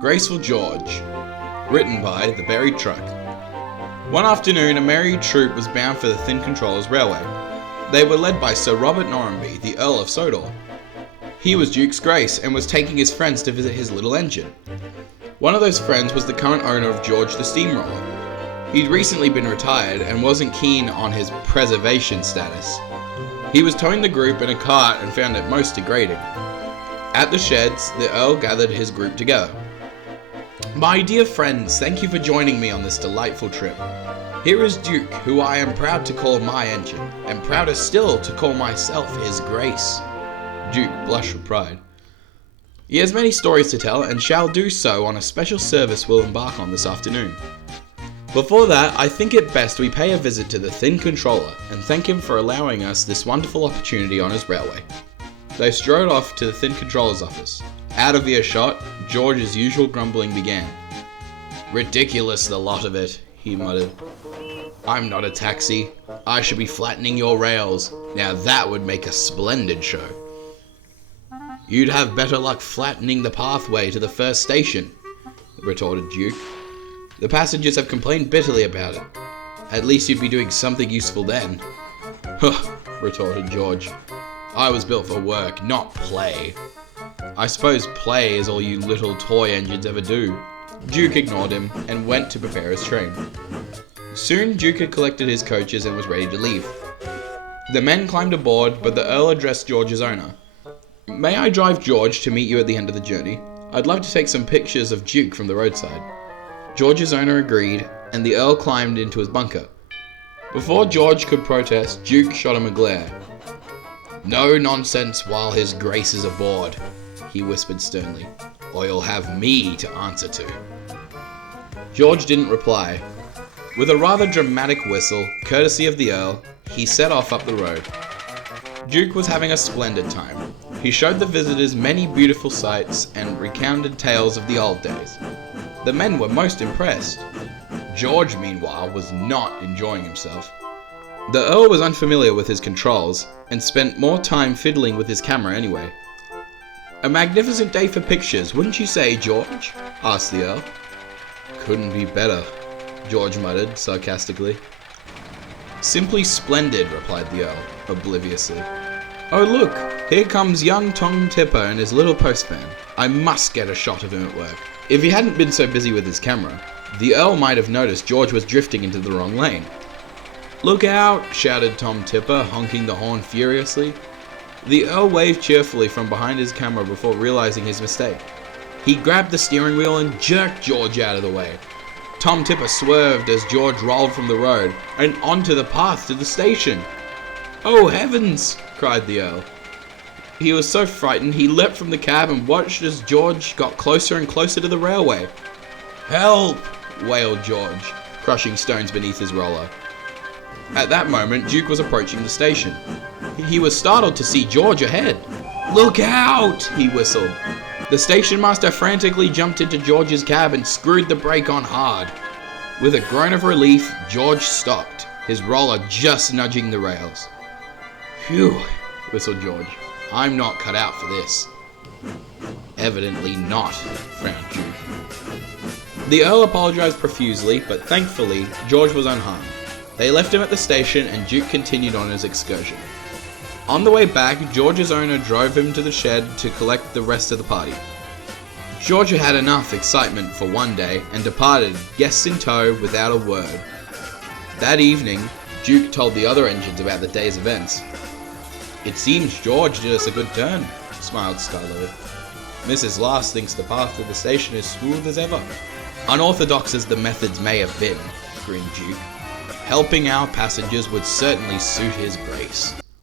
Graceful George. Written by The Buried Truck. One afternoon, a merry troop was bound for the Thin Controllers Railway. They were led by Sir Robert Norramby, the Earl of Sodor. He was Duke's Grace and was taking his friends to visit his little engine. One of those friends was the current owner of George the Steamroller. He'd recently been retired and wasn't keen on his preservation status. He was towing the group in a cart and found it most degrading. At the sheds, the Earl gathered his group together. "My dear friends, thank you for joining me on this delightful trip. Here is Duke, who I am proud to call my engine, and prouder still to call myself his Grace." Duke blushed with pride. "He has many stories to tell, and shall do so on a special service we'll embark on this afternoon. Before that, I think it best we pay a visit to the Thin Controller, and thank him for allowing us this wonderful opportunity on his railway." They strode off to the Thin Controller's office. Out of earshot, George's usual grumbling began. "Ridiculous, the lot of it," he muttered. "I'm not a taxi. I should be flattening your rails. Now that would make a splendid show." "You'd have better luck flattening the pathway to the first station," retorted Duke. "The passengers have complained bitterly about it. At least you'd be doing something useful then." "Huh," retorted George. "I was built for work, not play." "I suppose play is all you little toy engines ever do." Duke ignored him and went to prepare his train. Soon Duke had collected his coaches and was ready to leave. The men climbed aboard, but the Earl addressed George's owner. "May I drive George to meet you at the end of the journey? I'd love to take some pictures of Duke from the roadside." George's owner agreed, and the Earl climbed into his bunker. Before George could protest, Duke shot him a glare. "No nonsense while his Grace is aboard," he whispered sternly, "or you'll have me to answer to." George didn't reply. With a rather dramatic whistle, courtesy of the Earl, he set off up the road. Duke was having a splendid time. He showed the visitors many beautiful sights and recounted tales of the old days. The men were most impressed. George, meanwhile, was not enjoying himself. The Earl was unfamiliar with his controls and spent more time fiddling with his camera anyway. "A magnificent day for pictures, wouldn't you say, George?" asked the Earl. "Couldn't be better," George muttered sarcastically. "Simply splendid," replied the Earl, obliviously. "Oh look, here comes young Tom Tipper and his little postman. I must get a shot of him at work." If he hadn't been so busy with his camera, the Earl might have noticed George was drifting into the wrong lane. "Look out!" shouted Tom Tipper, honking the horn furiously. The Earl waved cheerfully from behind his camera before realizing his mistake. He grabbed the steering wheel and jerked George out of the way. Tom Tipper swerved as George rolled from the road and onto the path to the station. "Oh heavens!" cried the Earl. He was so frightened he leapt from the cab and watched as George got closer and closer to the railway. "Help!" wailed George, crushing stones beneath his roller. At that moment, Duke was approaching the station. He was startled to see George ahead. "Look out!" he whistled. The station master frantically jumped into George's cab and screwed the brake on hard. With a groan of relief, George stopped, his roller just nudging the rails. "Phew," whistled George. "I'm not cut out for this." "Evidently not," frowned Duke. The Earl apologized profusely, but thankfully, George was unharmed. They left him at the station and Duke continued on his excursion. On the way back, George's owner drove him to the shed to collect the rest of the party. George had had enough excitement for one day and departed, guests in tow, without a word. That evening, Duke told the other engines about the day's events. "It seems George did us a good turn," smiled Skylar. "Mrs. Last thinks the path to the station is smooth as ever." "Unorthodox as the methods may have been," grinned Duke, "helping our passengers would certainly suit his Grace."